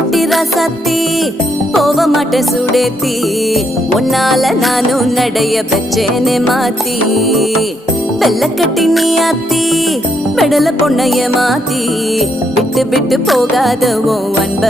குட்டி ராசாத்தி போக மாட்டேன் சுடேத்தி உன்னால நானும் நடைய பெற்றேனே மாத்தி வெள்ள கட்டி நீ ஆத்தி பெடல பொண்ணைய மாத்தி விட்டு விட்டு போகாத உன் அன்ப